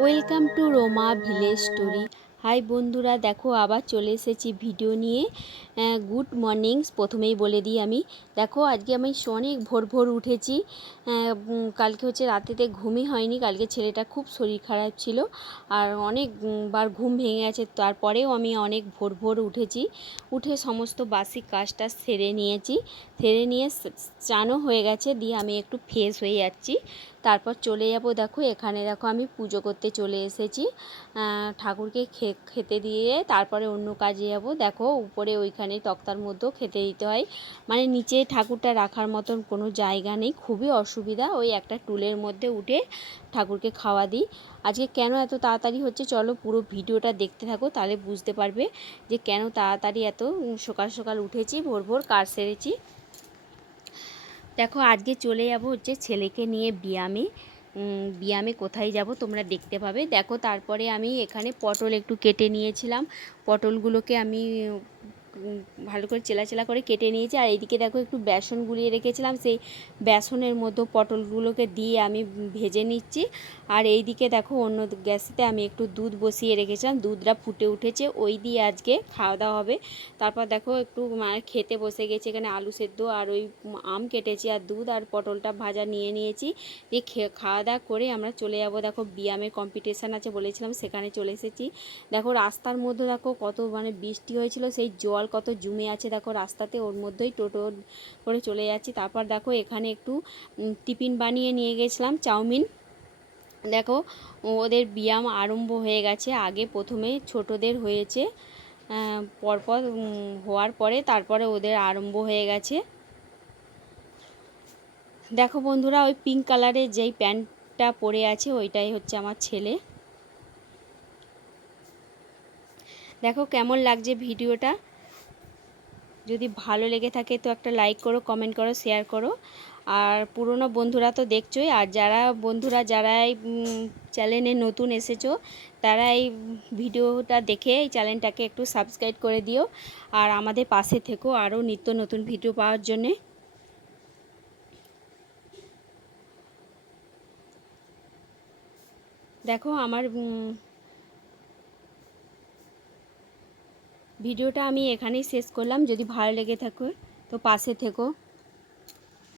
Welcome to Roma village story. Hi বন্ধুরা, দেখো আবার চলে এসেছি ভিডিও নিয়ে। গুড মর্নিংস প্রথমেই বলে দিই আমি। দেখো, আজকে আমি অনেক ভোর ভোর উঠেছি। কালকে হচ্ছে রাতেতে ঘুমই হয়নি। কালকে ছেলেটা খুব শরীর খারাপ ছিল আর অনেকবার ঘুম ভেঙে গেছে। তারপরেও আমি অনেক ভোর ভোর উঠেছি। উঠে সমস্ত বাসি কাজটা সেরে নিয়েছি। সেরে নিয়ে স্নানও হয়ে গেছে। দিয়ে আমি একটু ফ্রেশ হয়ে যাচ্ছি। তারপর চলে যাব। দেখো, এখানে দেখো আমি পুজো করতে চলে এসেছি। ঠাকুরকে খেতে দিয়ে তারপরে অন্য কাজে যাব। দেখো, উপরে ওইখানে তক্তার মধ্যেও খেতে দিতে হয়। মানে নিচে ঠাকুরটা রাখার মতন কোনো জায়গা নেই। খুবই অসুবিধা। ওই একটা টুলের মধ্যে উঠে ঠাকুরকে খাওয়া দিই। আজকে কেন এত তাড়াতাড়ি হচ্ছে চলো পুরো ভিডিওটা দেখতে থাকো, তাহলে বুঝতে পারবে যে কেন তাড়াতাড়ি এত সকাল সকাল উঠেছি, ভোর ভোর কার সেরেছি। দেখো, আজকে চলে যাব হচ্ছে ছেলেকে নিয়ে ব্যায়ামে। ব্যায়ামে কোথায় যাব তোমরা দেখতে পাবে। দেখো, তারপরে আমি এখানে পটল একটু কেটে নিয়েছিলাম। পটলগুলোকে আমি ভালো করে চেলা চেলা করে কেটে নিয়েছি। আর এইদিকে দেখো একটু বেসন গুলিয়ে রেখেছিলাম, সেই বেসনের মধ্যে পটলগুলোকে দিয়ে আমি ভেজে নিচ্ছি। আর এইদিকে দেখো অন্য গ্যাসেতে আমি একটু দুধ বসিয়ে রেখেছিলাম, দুধটা ফুটে উঠেছে, ওই দিয়ে আজকে খাওয়া দাওয়া হবে। তারপর দেখো একটু মানে খেতে বসে গেছি, এখানে আলু সেদ্ধ আর ওই আম কেটেছি আর দুধ আর পটলটা ভাজা নিয়ে নিয়েছি। দিয়ে খাওয়া দাওয়া করে আমরা চলে যাব দেখো ব্যায়ামের কম্পিটিশান আছে বলেছিলাম, সেখানে চলে এসেছি। দেখো রাস্তার মধ্যে দেখো কত মানে বৃষ্টি হয়েছিল, সেই জল কত জমে আছে দেখো রাস্তাতে, ওর মধ্যেই টোটো করে চলে যাচ্ছি। তারপর দেখো এখানে একটু টিফিন বানিয়ে নিয়ে গেছিলাম, চাউমিন। দেখো, ওদের ব্যায়াম আরম্ভ হয়ে গেছে। আগে প্রথমে ছোটদের হয়েছে পরপর হওয়ার পরে তারপরে ওদের আরম্ভ হয়ে গেছে। দেখো বন্ধুরা, ওই পিঙ্ক কালারের যেই প্যান্টটা পরে আছে, ওইটাই হচ্ছে আমার ছেলে। দেখো কেমন লাগছে ভিডিওটা। যদি ভালো লেগে থাকে তো একটা লাইক করো কমেন্ট করো শেয়ার করো। আর পুরনো বন্ধুরা তো দেখছোই, আর যারা বন্ধুরা যারা এই চ্যানেলে নতুন এসেছ, তারা এই ভিডিওটা দেখে এই চ্যানেলটাকে একটু সাবস্ক্রাইব করে দিও। আর আমাদের পাশে থেকো আরও নিত্য নতুন ভিডিও পাওয়ার জন্যে। দেখো আমার ভিডিওটা আমি এখানেই শেষ করলাম। যদি ভালো লেগে থাকে তো পাশে থেকো।